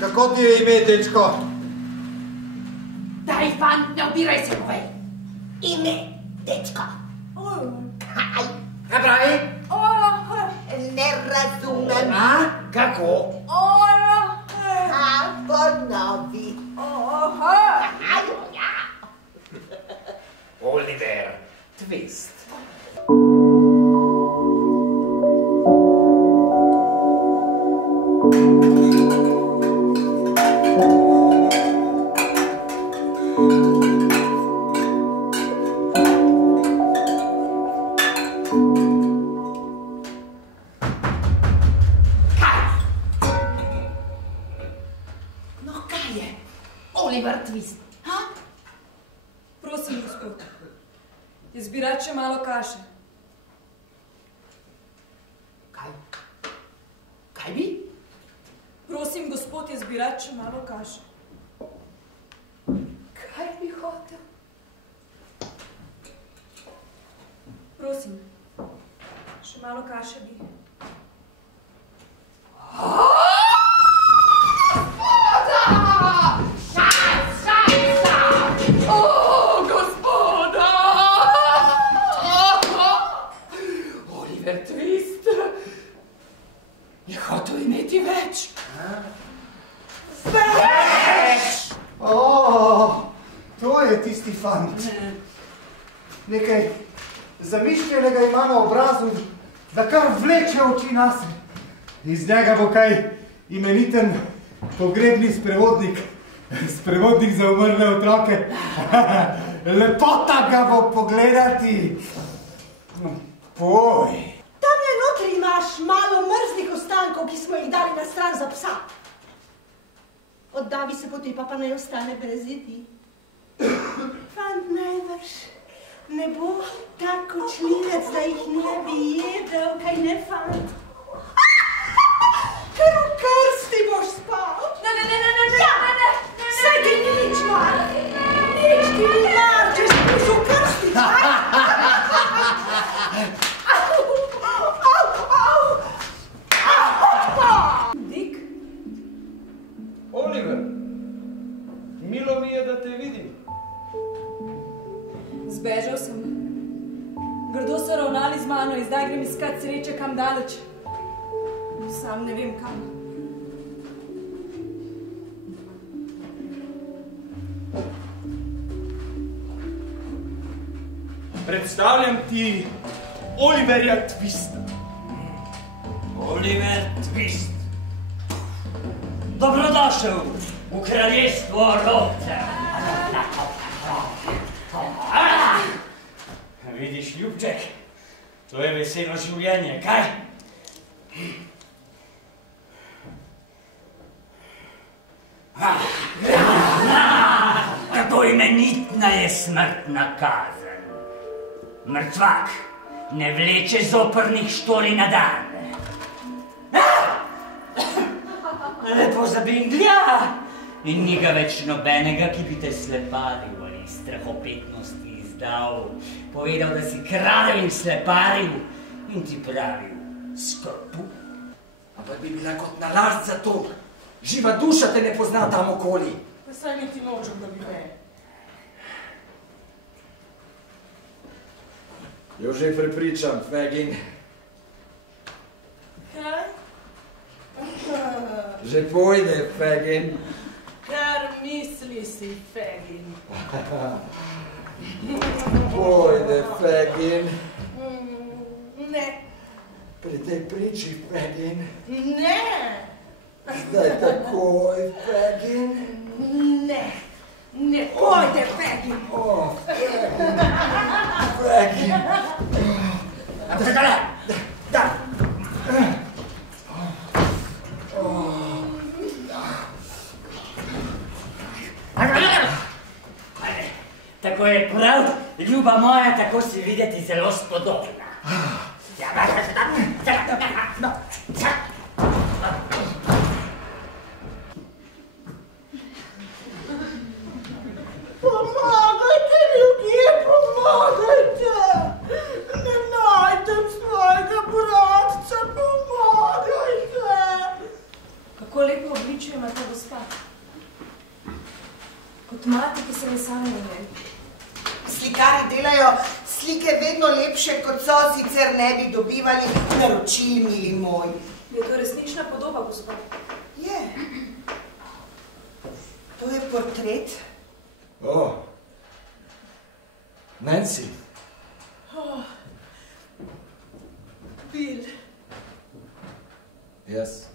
Kako ti je ime, dečko? Daj, fant, ne obiraj se, povej. Ime, dečko. Kaj? Kaj pravi? Ne razumem. Kako? Ponovi. Oliver Twist. Oliver Twist. Prosim, gospod, izbirati še malo kaše. Kaj? Kaj bi? Prosim, gospod, izbirati še malo kaše. Kaj bi hotel? Prosim, še malo kaše bi. Je hotel imeti več. To je tisti fant. Nekaj zamišljenega ima na obrazu, da kar vleče oči nase. Iz njega bo kaj imeniten pogrebni sprevodnik. Sprevodnik za umrle otroke. Lepota ga bo pogledati. Poj. Tamle notri imaš malo mrzlih ostankov, ki smo jih dali na stran za psa. Oddavi se potepa, pa naj ostane brez jedi. Fant najbrž ne bo tak kočljivec, da jih ne bi jedel, kaj ne, fant? Ker v krsti boš spal. Ne. Saj ti nič mar. Nič ti ni mar, če si boš v krsti. Dik? Oliver, milo mi je, da te vidim. Zbežal sem. Grdo so ravnali z mano in zdaj grem iskat sreče kam daleč. Sam ne vem kam. Predstavljam ti Oliverja Twista. Oliver Twist. Dobrodošel v kraljestvo robcev. Vidiš, ljubček, to je veselo življenje, kaj? Tako imenitna je smrtna kazen. Mrtvak ne vleče zoprnih štori na dan. Lepo zabinglja in ni ga več nobenega, ki bi te sleparil ali strahopetnosti izdal. Povedal, da si kradel in sleparil in ti pravil skrpu. Ampak bi bila kot nalašč za to. Živa duša te ne pozna tam okoli. Pa saj niti nočem, da bi me. Jo že prepričam, Fagin. Kaj? Že pojde, Fagin. Kar misli si, Fagin. Pojde, Fagin. Ne. Pri tej priči, Fagin. Ne. Zdaj takoj, Fagin. Ne. Ne pojde, Fagin. Fagin. Da. Tako je prav, ljuba moja, tako si videti zelo spodobna. Pomagajte, ljudje, pomagajte! Ne najdem svojega bratca, pomagajte! Kako Kako lepo obličje ima ta gospa. Kot mati, ki se ne sanja v njej. Slikari delajo slike vedno lepše, kot so, sicer ne bi dobivali naročil, mili moj. Je to resnična podoba, gospa? Je. To je portret. Nancy. Bill. Jaz.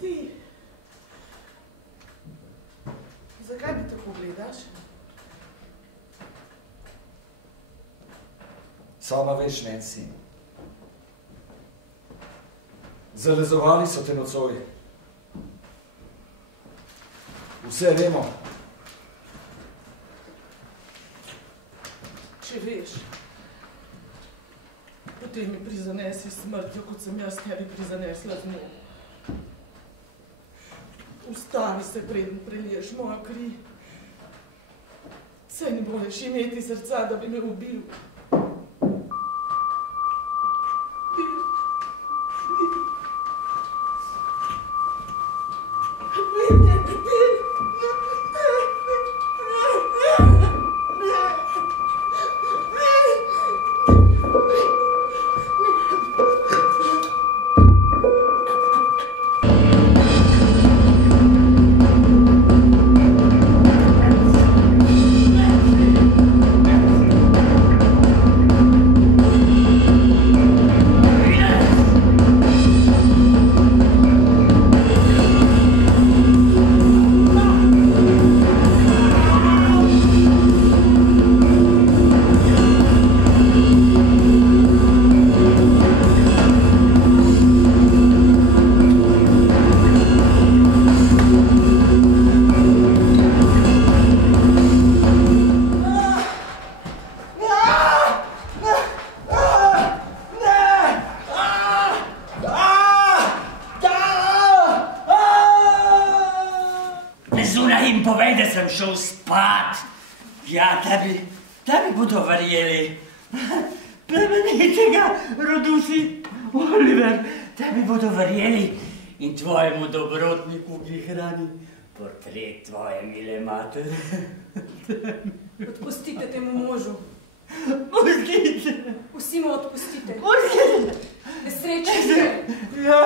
Ti. Zakaj mi tako gledaš? Sama veš, Nancy. Zalezovali so te nocoj. Vse vemo. Če veš, potem mi prizanesi smrtjo, kot sem jaz tebi prizanesla z njo. Vstani se, preden preliješ mojo kri. Saj ne boleš imeti srca, da bi me ubil. Šel spat. Ja, tebi bodo verjeli. Plemenitega rodu si, Oliver, tebi bodo verjeli in tvojemu dobrotniku, ki hrani portret tvoje mile matere. Odpustite temu možu. Pustite. Vsi mu odpustite. Pustite. Nesrečni ste. Ja,